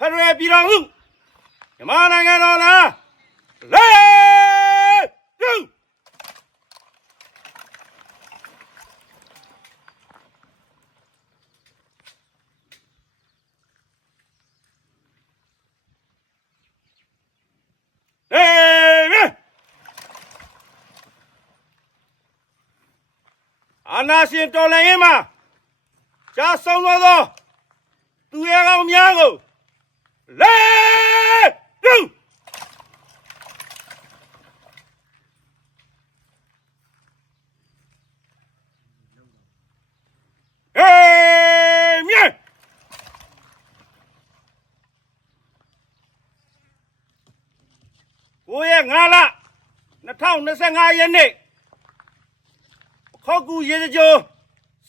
ဖရယ်ပြည်တော်စုမြန်မာနိုင်ငံတော်လားလေယူအာနာရှင်တော်လှန်ရေးမှာကြာဆုံးသောသူရဲကောင်းများကိုလေယူမြဲ9 ရက် 5 လ 2025 ရက်နေ့ခောက်ကူရေစကြို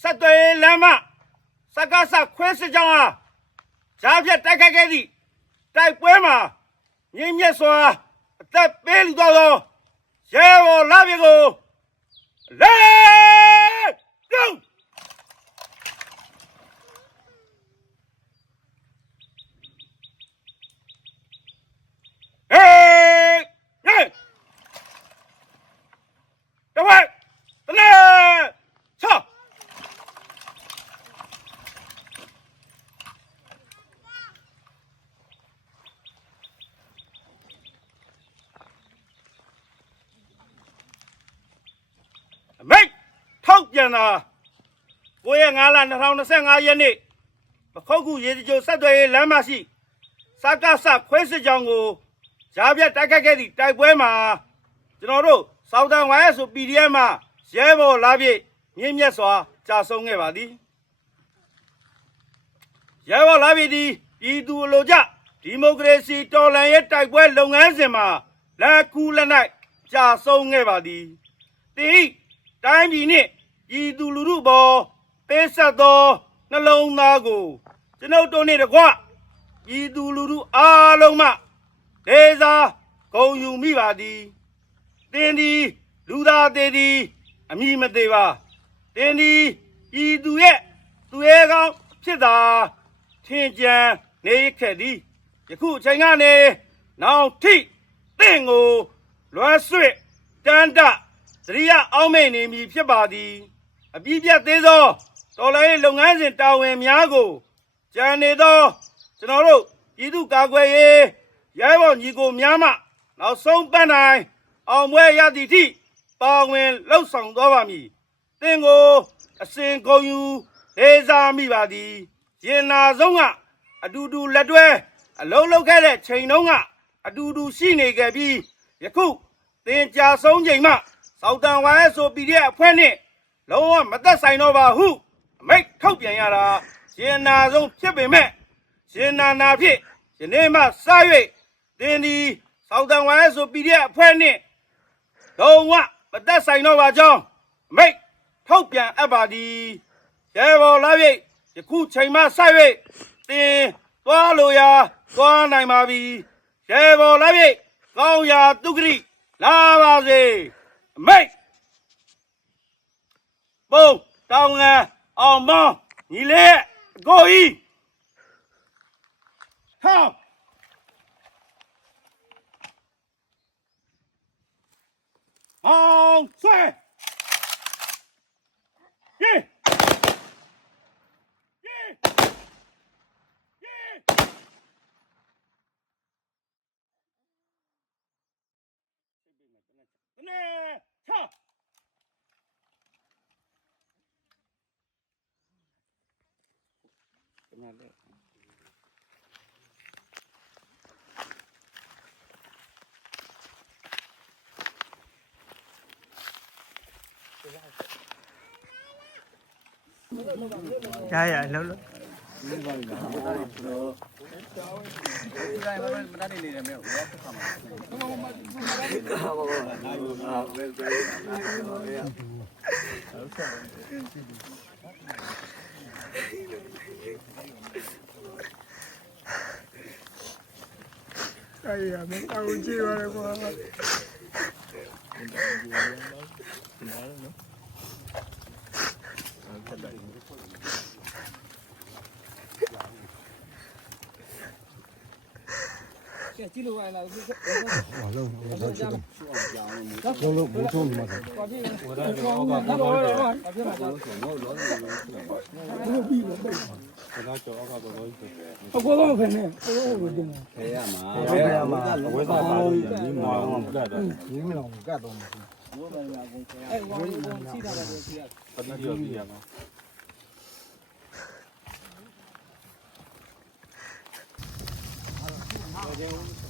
ဆက်သွယ်လမ်းမစကားဆခွဲစစ်ကြောင်းဟာဂျားဖြတ်တိုက်ခိုက်ခဲ့သည့်တိုက်ပွဲမှာငြိမ်းမြတ်စွာအသက်ပေးလူသောရဲဘော်လာပြေကိုလေယူအမိတ်ထောက်ပြန်တာ9 ရက် 5 လ 2025 ရက်နေ့ပခုတ်ကူရေစကြိုဆက်သွယ်ရေးလမ်းမရှိစကားဆခွဲစစ်ကြောင်းကိုဂျားပြတ်တိုက်ခိုက်ခဲ့သည့်တိုက်ပွဲမှာကျွန်တော်တို့စောက်တန်ဝိုင်းဆို PDF မှာရဲဘော်လာပြည့်မြင့်မြတ်စွာကြာဆုံးခဲ့ပါသည်ရဲဘော်လာပြည့်သည်ပြည်သူအလိုကျဒီမိုကရေစီတော်လှန်ရေးတိုက်ပွဲလုပ်ငန်းစဉ်မှာလက်ကူလက်၌ကြာဆုံးခဲ့ပါသည်တိတိုင်းပြည်နှင့်ပြည်သူလူထုပေါ်ပေးဆက်သောနှလုံးသားကိုကျွန်ုပ်တို့နှင့်တကွပြည်သူလူထုအားလုံးမှလေးစားဂုဏ်ယူမိပါသည်တင်သည်လူသားသေးသည်အမည်မသေးပါတင်သည်ပြည်သူရဲ့သူရဲကောင်းဖြစ်တာထင်ကြံနေခဲ့သည်ယခုအချိန်ကနေနောင်ထိတင့်ကိုလွမ်းဆွတ်တန်တစရိယအောင်မိတ်နေမည်ဖြစ်ပါသည်အပြည့်ပြတ်သေးသောတော်လှန်ရေးလုပ်ငန်းစဉ်တာဝန်များကိုကြံနေသောကျွန်တော်တို့ပြည်သူ့ကာကွယ်ရေးရဲဘော်ညီကိုများမှနောက်ဆုံးပန်းတိုင်အောင်ပွဲရသည့်ထိပါဝင်လှုပ်ဆောင်သွားပါမည်သင်ကိုအစဉ်ဂုဏ်ယူလေးစားမိပါသည်ရင်နာဆုံးကအတူတူလက်တွဲအလုံးလုံးခဲ့တဲ့ချိန်တုန်းကအတူတူရှိနေခဲ့ပြီးယခုသင်ကြာဆုံးချိန်မှစောက်တန်ဝိုင်းဆို PDF အဖွဲ့နဲ့လုံးဝမသက်ဆိုင်တော့ပါဟုအမိတ်ထုတ်ပြန်ရတာရင်နာဆုံးဖြစ်ပေမဲ့ရင်နာဖြင့်ယနေ့မှစ၍သင်သည်စောက်တန်ဝိုင်းဆို PDF အဖွဲ့နဲ့လုံးဝမသက်ဆိုင်တော့ပါကြောင်းအမိတ်ထုတ်ပြန်အပ်ပါသည်ရဲဘော်လာပြည့်ယခုချိန်မှစ၍သင်သွားလိုရာသွားနိုင်ပါပြီရဲဘော်လာပြည့်ကောင်းရာဒုက္ခရိလာပါစေအမိတ်ပုံတောင်းငန်းအောင်မောင်းညီလေးအကိုကြီးဟောအောင်ဆွဲယေရလှုပ်လို့哎呀，没打过机了，我。ကြည့်လို့ရလား လုံးမထုံးမှာ ဘာဖြစ်လဲဘာဖြစ်မှာလဲအကောလုံးဖယ်နေအကောလုံးကိုတင် ဖဲရမှာဝဲစားပါလို့ညီမအောင်ကတ်တော့ညီမအောင်ကတ်တော့ အဲ့ဝါရီကိုစီးတာပဲစီးရ ပတိရောပြရမှာ ဟ